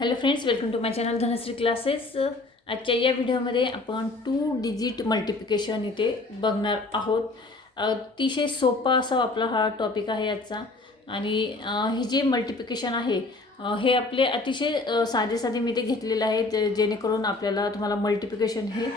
Hello friends, welcome to my channel Dhanashree classes. आजच्या या व्हिडिओमध्ये आपण 2 डिजिट मल्टिप्लिकेशन इथे बघणार आहोत. अतिशय सोपा असा आपला हा टॉपिक आहे आजचा. आणि हे जे मल्टिप्लिकेशन आहे हे आपले अतिशय साधे मी ते घेतलेले आहेत, जेणेकरून आपल्याला तुम्हाला मल्टिप्लिकेशन हे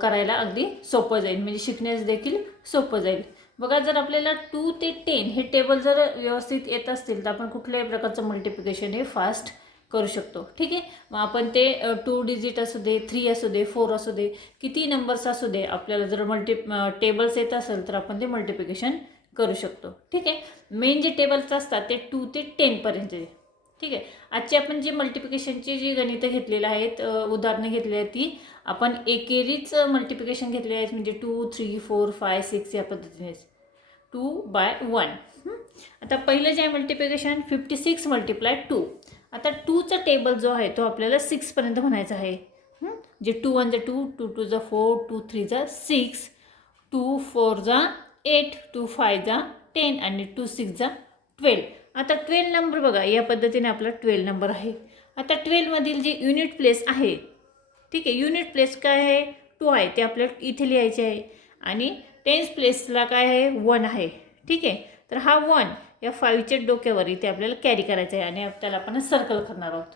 करायला अगदी सोपं जाईल, म्हणजे शिकण्यास देखील सोपं जाईल. बघा, जर आपल्याला 2 ते 10 हे टेबल जर व्यवस्थित येत असतील तर आपण कुठल्याही प्रकारचं मल्टिप्लिकेशन हे फास्ट करू शकतो. ठीक आहे. मग आपण ते 2 डिजिट असू दे, 3 असू दे, 4 असू दे, किती नंबर्स असू दे, आपल्याला जर टेबल्स येत असेल तर आपण ते मल्टिप्लिकेशन करू शकतो. ठीक आहे. मेन जे टेबल्स असतात ते 2 ते 10 पर्यंतचे. ठीक आहे. आजची आपण जी मल्टिप्लिकेशनची जी गणितं घेतलेली आहेत, उदाहरणं घेतली आहेत, ती आपण एकेरीच मल्टिप्लिकेशन घेतले आहेत, म्हणजे 2, 3, 4, 5, 6 या पद्धतीने 2/1. आता पहिलं जे आहे मल्टिप्लिकेशन 56 × 2. आता 2चा टेबल जो आहे तो आपल्याला 6 पर्यंत म्हणायचा आहे. जे 2 1 2, 2 2 4, 2 3 6, 2 4 8, 2 5 10 आणि 2 6 12. आता 12 नंबर बघा, या पद्धतीने आपला 12 नंबर आहे. आता 12 मधील जे युनिट प्लेस आहे, ठीक आहे, युनिट प्लेस काय आहे, 2 आहे, ते आपल्याला इथे लिहायचे आहे. आणि टेन्स प्लेसला काय आहे, 1 आहे. ठीक आहे. तर हा 1 या 5च्या डोक्यावर इथे आपल्याला कॅरी करायचा आहे आणि त्याला आपण सर्कल करणार आहोत.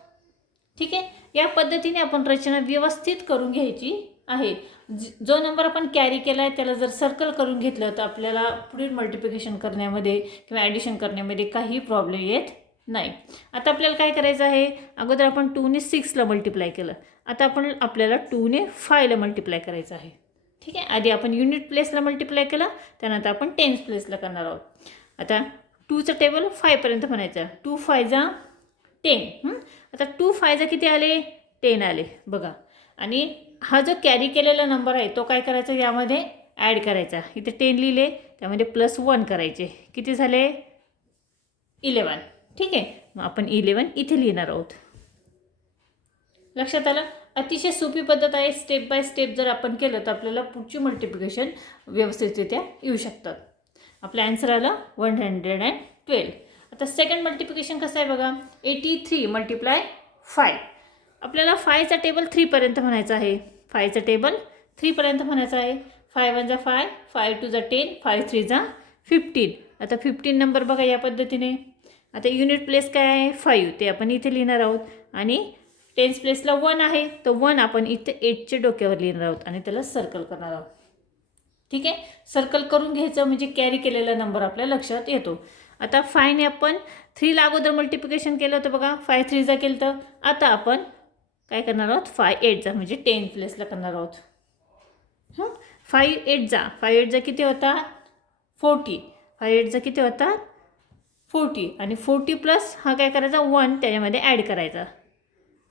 ठीक आहे. या पद्धतीने आपण रचना व्यवस्थित करून घ्यायची आहे. जो नंबर आपण कॅरी केला आहे त्याला जर सर्कल करून घेतलं तर आपल्याला पुढील मल्टिप्लिकेशन करण्यामध्ये किंवा ॲडिशन करण्यामध्ये काही प्रॉब्लेम येत नाही. आता आपल्याला काय करायचं आहे, अगोदर आपण 2ने 6ला मल्टिप्लाय केलं, आता आपल्याला 2ने 5ला मल्टिप्लाय करायचं आहे. ठीक आहे. आधी आपण युनिट प्लेसला मल्टिप्लाय केलं, त्यानंतर आपण टेन्स प्लेसला करणार आहोत. आता 2चं टेबल 5 पर्यंत म्हणायचं. 2 5 10. आता 2 5 किती आले, 10 आले बघा. आणि हा जो कॅरी केलेला नंबर आहे तो काय करायचा, यामध्ये ॲड करायचा. इथे 10 लिहिले, त्यामध्ये +1 करायचे, किती झाले, 11. ठीक आहे. मग आपण 11 इथे लिहिणार आहोत. लक्षात आलं. अतिशय सोपी पद्धत आहे. स्टेप बाय स्टेप जर आपण केलं तर आपल्याला पुढची मल्टिप्लिकेशन व्यवस्थितरित्या येऊ शकतात. आपलं आन्सर आलं 112. आता सेकंड मल्टिप्लिकेशन कसं आहे बघा, 83 × 5. आपल्याला 5चा टेबल 3 पर्यंत म्हणायचा आहे. 5चा टेबल 3 पर्यंत म्हणायचा आहे. 5 1 5, 5 2 10, 5 3 15. आता 15 नंबर बघा या पद्धतीने. आता युनिट प्लेस काय आहे, 5, ते आपण इथे लिहिणार आहोत. आणि टेन्स प्लेसला 1 आहे, तर 1 आपण इथे 8च्या डोक्यावर लिहिणार आहोत आणि त्याला सर्कल करणार आहोत. ठीक आहे. सर्कल करून घ्यायचं, म्हणजे कॅरी केलेला नंबर आपल्या लक्षात येतो. आता 5ने आपण 3ला अगोदर मल्टिप्लिकेशन केलं होतं बघा, 5 3 केलं. तर आता आपण काय करणार आहोत, 5 8 म्हणजे 10 प्लेसला करणार आहोत. 5 8 किती होतात, 40. 5 8 किती होतात, 40. आणि 40 प्लस हा काय करायचा, 1 त्याच्यामध्ये ॲड करायचा.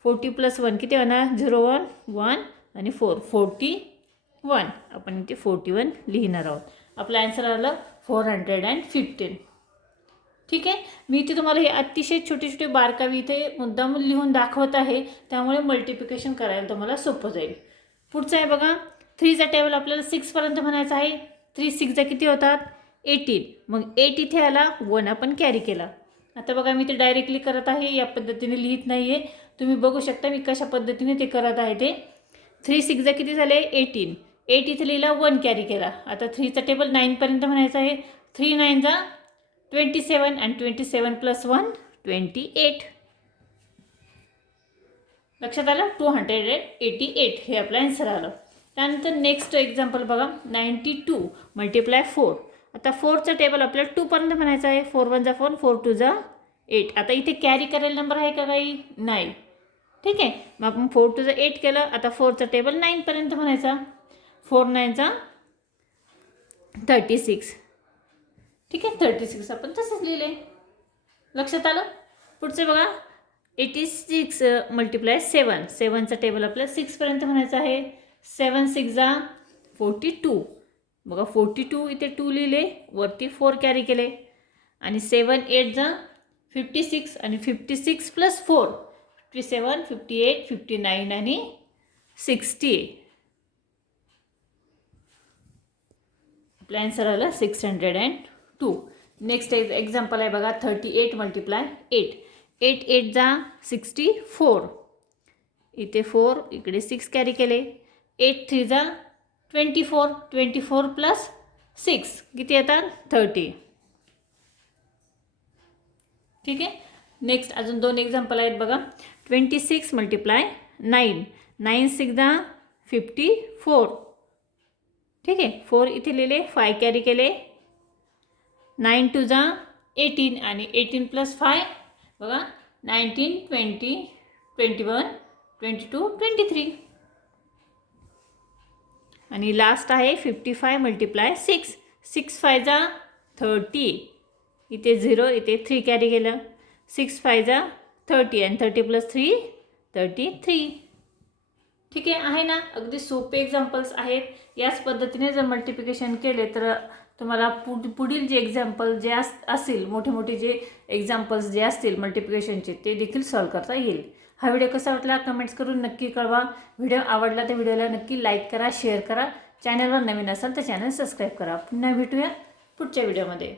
40 + 1 किती होणार, 0 1 1 आणि 4 41. आपण इथे 41 लिहिणार आहोत. आपलं आन्सर आलं 415. ठीक आहे. मी इथे तुम्हाला हे अतिशय छोटे बारकावे इथे मुद्दाम लिहून दाखवत आहे, त्यामुळे मल्टिप्लिकेशन करायला तुम्हाला सोपं जाईल. पुढचं आहे बघा, 3चा टेबल आपल्याला 6 पर्यंत म्हणायचं आहे. 3 6 किती होतात, 18. मग 8 इथे आला, 1 आपण कॅरी केला. आता बघा, मी ते डायरेक्टली करत आहे, या पद्धतीने लिहित नाही आहे. तुम्ही बघू शकता मी कशा पद्धतीने ते करत आहे ते. 3 6 किती झाले, 18. 8 इथे लिहिला, 1 कॅरी केला. आता 3चा टेबल 9 पर्यंत म्हणायचं आहे. 3 9 27 आणि 27 + 1 28. लक्षात आलं, 288 हे आपलं आन्सर आलं. त्यानंतर नेक्स्ट एक्झाम्पल बघा, 92 × 4. आता 4चा टेबल आपल्याला 2 पर्यंत म्हणायचं आहे. 4 1 4, 4 2 8. आता इथे कॅरी करायला नंबर आहे का काही, नाही. ठीक आहे. मग आपण 4 2 8 केलं. आता 4चा टेबल 9 पर्यंत म्हणायचा. 4 9 36. ठीक आहे. 36 आपण तसंच लिहिले. लक्षात आलं. पुढचे बघा, 86 × 7. 7चा टेबल आपल्याला 6 पर्यंत म्हणायचं आहे. 7 6 42. बघा, 42 इथे 2 लिहिले, वरती 4 कॅरी केले. आणि 7 8 56 आणि 56 + 4 57 58 59 आणि 60. आपलं आन्सर आलं 602. नेक्स्ट एक्झाम्पल आहे बघा, 38 × 8. 8 8 जा 64, इथे 4 इकडे 6 कॅरी केले. 8 3 जा 24, 24 प्लस 6 किती येतात 30. ठीक आहे. नेक्स्ट अजून 2 एक्झाम्पल आहेत बघा. 26 मल्टिप्लाय 9, 9 6 जा 54. ठीक आहे. 4 इथे लिहिले, 5 कॅरी केले. 9 2 जा 18 आणि 18 प्लस 5 बघा 19 20 21 22 23. आणि लास्ट आहे 55 मल्टिप्लाय 6, 6 5 जा 30, इथे 0 इथे 3 कॅरी केलं. 6 5 जा 30 आणि 30 प्लस 3 33. ठीक आहे ना. अगदी सोपे एक्झाम्पल्स आहेत. याच पद्धतीने जर मल्टिप्लिकेशन केले तर तुम्हाला पुढील जे एक्झाम्पल जे असतील मोठे मोठे जे एक्झाम्पल्स जे असतील मल्टिप्लिकेशनचे ते देखील सॉल्व करता येईल. हा व्हिडिओ कसा वाटला कमेंट्स करून नक्की कळवा. व्हिडिओ आवडला तर व्हिडिओला नक्की लाईक करा, शेअर करा. चॅनलवर नवीन असाल तर चॅनल सबस्क्राईब करा. पुन्हा भेटूया पुढच्या व्हिडिओमध्ये.